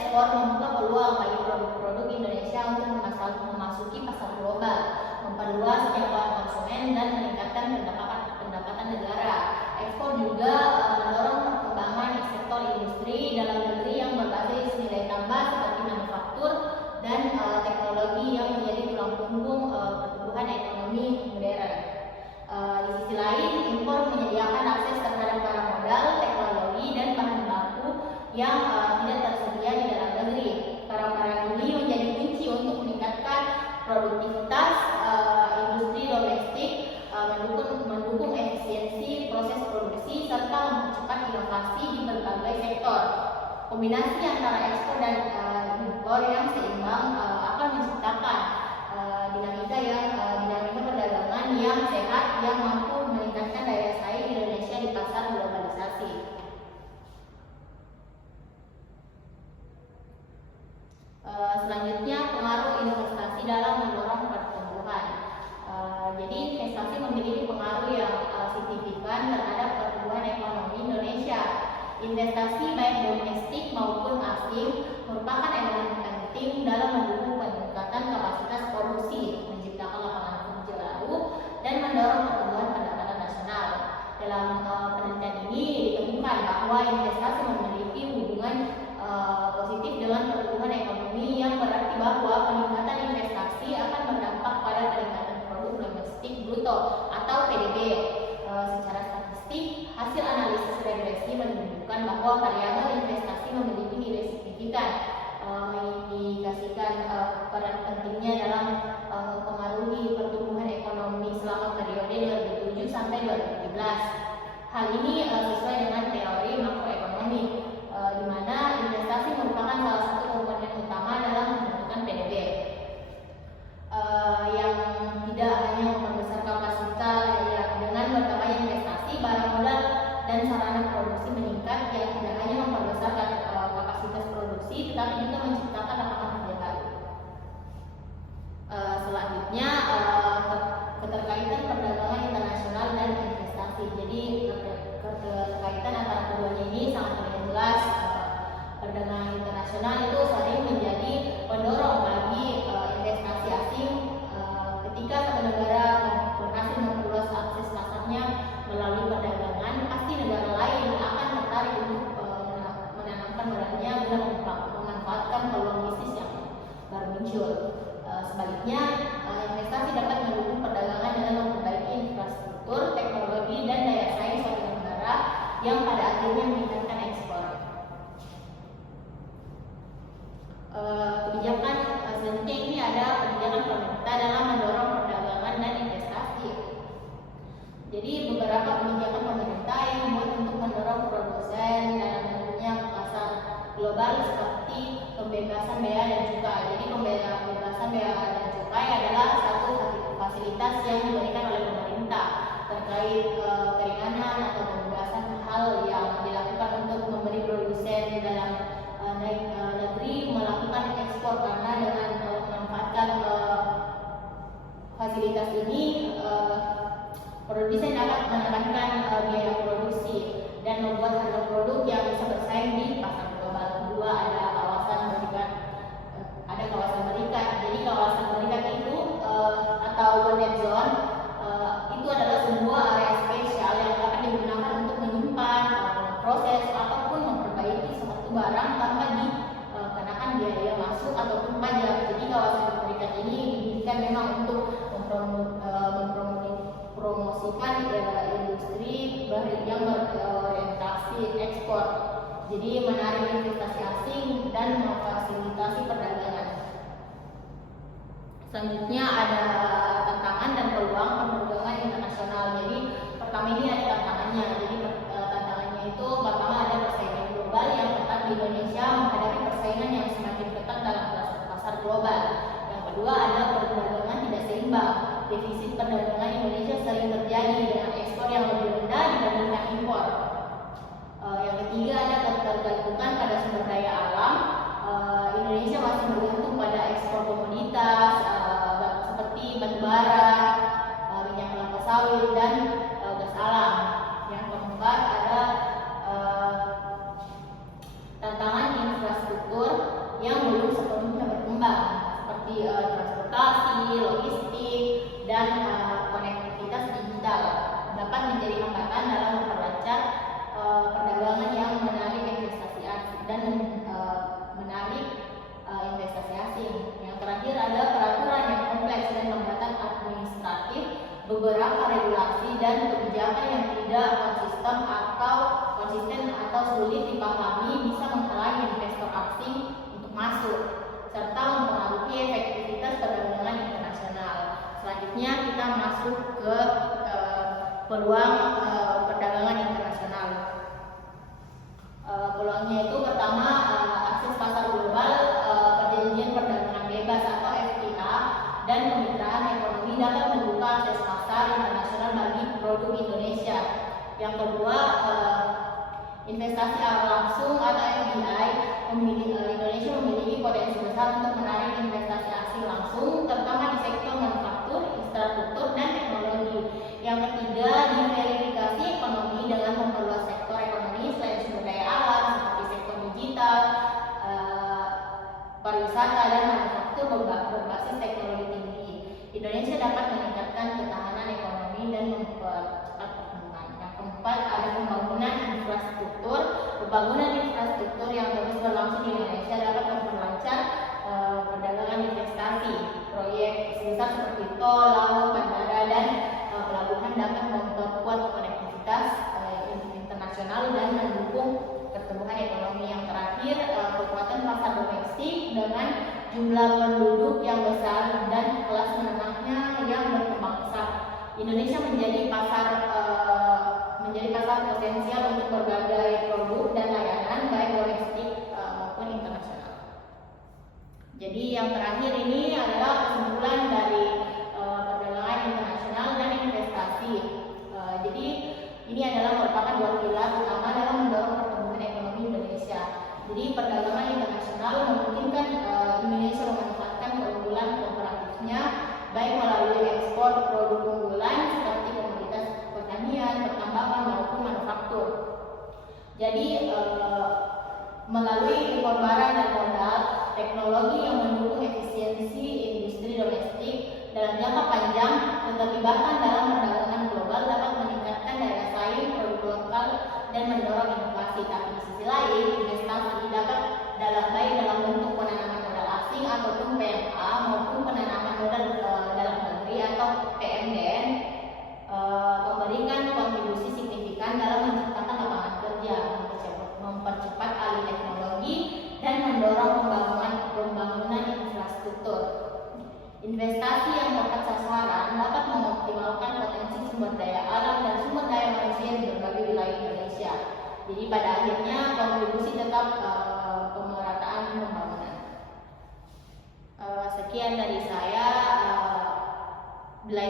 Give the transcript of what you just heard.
ekspor membuka peluang bagi produk-produk Indonesia untuk memasuki pasar global, memperluas jangkauan konsumen, dan meningkatkan pendapatan negara. Ekspor juga mendorong perkembangan sektor industri dalam negeri yang berbasis nilai tambah seperti manufaktur dan teknologi yang menjadi tulang punggung pertumbuhan ekonomi modern. Di sisi lain, impor menyediakan akses terhadap barang modal, teknologi, dan bahan baku yang tidak tersedia di dalam negeri. Barang-barang ini menjadi kunci untuk meningkatkan produktivitas industri domestik, mendukung efisiensi proses produksi, serta mempercepat inovasi di berbagai sektor. Kombinasi antara ekspor dan impor yang seimbang akan menciptakan dinamika perdagangan yang sehat yang mampu meningkatkan daya saing Indonesia di pasar globalisasi. Selanjutnya, pengaruh investasi dalam mendorong pertumbuhan. Jadi investasi memiliki pengaruh yang signifikan terhadap pertumbuhan ekonomi Indonesia. Investasi baik domestik maupun asing merupakan elemen penting dalam mendukung peningkatan kapasitas produksi, menciptakan lapangan kerja baru, dan mendorong pertumbuhan pendapatan nasional. Dalam penelitian ini ditemukan bahwa investasi memiliki hubungan positif dengan pertumbuhan ekonomi, yang berarti bahwa peningkatan investasi akan berdampak pada peningkatan produk domestik bruto atau PDB. Secara statistik, hasil analisis regresi menunjukkan bahwa variabel investasi memiliki nilai signifikan, mengindikasikan peran pentingnya dalam mempengaruhi pertumbuhan ekonomi selama periode 2007 sampai 2017. Hal ini sesuai dengan teori makroekonomi, di mana investasi merupakan salah satu komponen utama dalam menentukan PDB, yang tidak hanya memperbesar kapasitas dengan bertambahnya investasi, barang modal dan sarana produksi meningkat, yang tidak hanya memperbesar kapasitas produksi tetapi juga menciptakan lapangan kerja baru. Selanjutnya, keterkaitan perdagangan internasional dan investasi. Jadi keterkaitan antara keduanya ini sangat jelas. Perdagangan internasional itu sering menjadi pendorong bagi investasi asing. Ketika satu negara berhasil memperluas akses pasarnya melalui perdagangan, pasti negara lain akan tertarik untuk menanamkan modalnya guna memanfaatkan peluang bisnis yang baru muncul. Sebaliknya, investasi dapat mendukung perdagangan dengan memperbaiki infrastruktur, teknologi, dan daya saing suatu negara, yang pada akhirnya meningkatkan ekspor. Kebijakan selanjutnya ini ada kebijakan pemerintah dalam mendorong perdagangan dan investasi. Jadi beberapa kebijakan pemerintah yang dibuat untuk mendorong produsen dalam negerinya ke pasar global, seperti pembebasan bea dan cukai. Jadi pembebasan bea dan cukai adalah satu fasilitas yang diberikan oleh pemerintah terkait keringanan atau pembebasan hal yang dilakukan untuk memberi produsen dalam negeri melakukan ekspor, karena dengan memanfaatkan fasilitas ini produsen dapat menekankan biaya produksi dan membuat harga produk yang bisa bersaing di pasar global. Kedua, ada kawasan berikat. Jadi kawasan berikat itu atau bonded zone itu adalah sebuah area spesial yang dapat digunakan untuk menyimpan, proses ataupun memperbaiki suatu barang tanpa dikenakan biaya masuk ataupun pajak. Jadi kawasan berikat ini didirikan memang untuk mempromosikan industri yang berorientasi ekspor. Jadi menarik investasi asing dan memfasilitasi perdagangan. Selanjutnya ada tantangan dan peluang perdagangan internasional. Jadi pertama ini ada tantangannya. Jadi tantangannya itu pertama ada persaingan global yang ketat di Indonesia menghadapi persaingan yang semakin ketat dalam pasar global. Yang kedua ada perdagangan tidak seimbang. Defisit perdagangan Indonesia sering terjadi dengan ekspor yang lebih rendah dibandingkan impor. Yang ketiga ada ketergantungan pada sumber daya alam. Indonesia masih bergantung pada ekspor komoditas seperti batu bara, minyak kelapa sawit, dan gas alam. Yang keempat ada tantangan infrastruktur. yang belum sepenuhnya berkembang, seperti transportasi, logistik, dan konektivitas digital dapat menjadi hambatan dalam memperlancar perdagangan yang menarik investasi asing dan menarik investasi asing. Yang terakhir ada peraturan yang kompleks dan hambatan administratif, beberapa regulasi dan kebijakan yang tidak konsisten atau sulit dipahami bisa menghalangi investor asing untuk masuk serta mempengaruhi efektivitas perdagangan internasional. Selanjutnya kita masuk ke peluang perdagangan internasional. Peluangnya itu pertama, akses pasar global, perjanjian perdagangan bebas atau FTA dan kemitraan ekonomi dapat membuka akses pasar internasional bagi produk Indonesia. Yang kedua, investasi langsung atau FDI. Indonesia memiliki potensi besar untuk menarik investasi asing langsung, terutama di sektor manufaktur, infrastruktur, dan teknologi. Yang ketiga, diverifikasi ekonomi dengan memperluas sektor ekonomi selain sumber daya alam seperti sektor digital, pariwisata, dan manufaktur berbasis teknologi tinggi. Indonesia dapat meningkatkan ketahanan ekonomi dan mempercepat pertumbuhan. Yang keempat, ada pembangunan infrastruktur. Pembangunan infrastruktur yang terus berlangsung di Indonesia dapat memperlancar perdagangan investasi. Proyek sebesar seperti tol, laut, bandara, dan pelabuhan dapat memperkuat konektivitas internasional dan mendukung pertumbuhan ekonomi. Yang terakhir, kekuatan pasar domestik dengan jumlah penduduk yang besar dan kelas menengahnya yang berkembang pesat. Indonesia menjadi pasar potensial untuk berbagai produk dan layanan baik domestik maupun internasional. Jadi yang terakhir ini adalah kesimpulan dari perdagangan internasional dan investasi. Jadi ini adalah merupakan dua pilar utama dalam mendorong pertumbuhan ekonomi Indonesia. Jadi perdagangan internasional memungkinkan Indonesia memanfaatkan keunggulan kooperatifnya baik melalui ekspor produk unggulan seperti komoditas pertanian, pertambangan maupun manufaktur. Jadi melalui impor barang dan modal, teknologi yang mendukung efisiensi industri domestik dalam jangka panjang, keterlibatan dalam perdagangan global dapat meningkatkan daya saing produk lokal dan mendorong inovasi. Tapi di sisi lain, investasi dapat baik dalam bentuk penanaman modal asing ataupun PMA maupun penanaman modal dalam negeri atau PMDN memberikan kontribusi signifikan dalam menciptakan lapangan kerja, mempercepat alih teknologi, dan mendorong pembangunan infrastruktur. Investasi yang tepat sasaran dapat mengoptimalkan potensi sumber daya alam dan sumber daya manusia di berbagai wilayah Indonesia. Jadi pada akhirnya kontribusi tetap pemerataan pembangunan. Sekian dari saya. Bila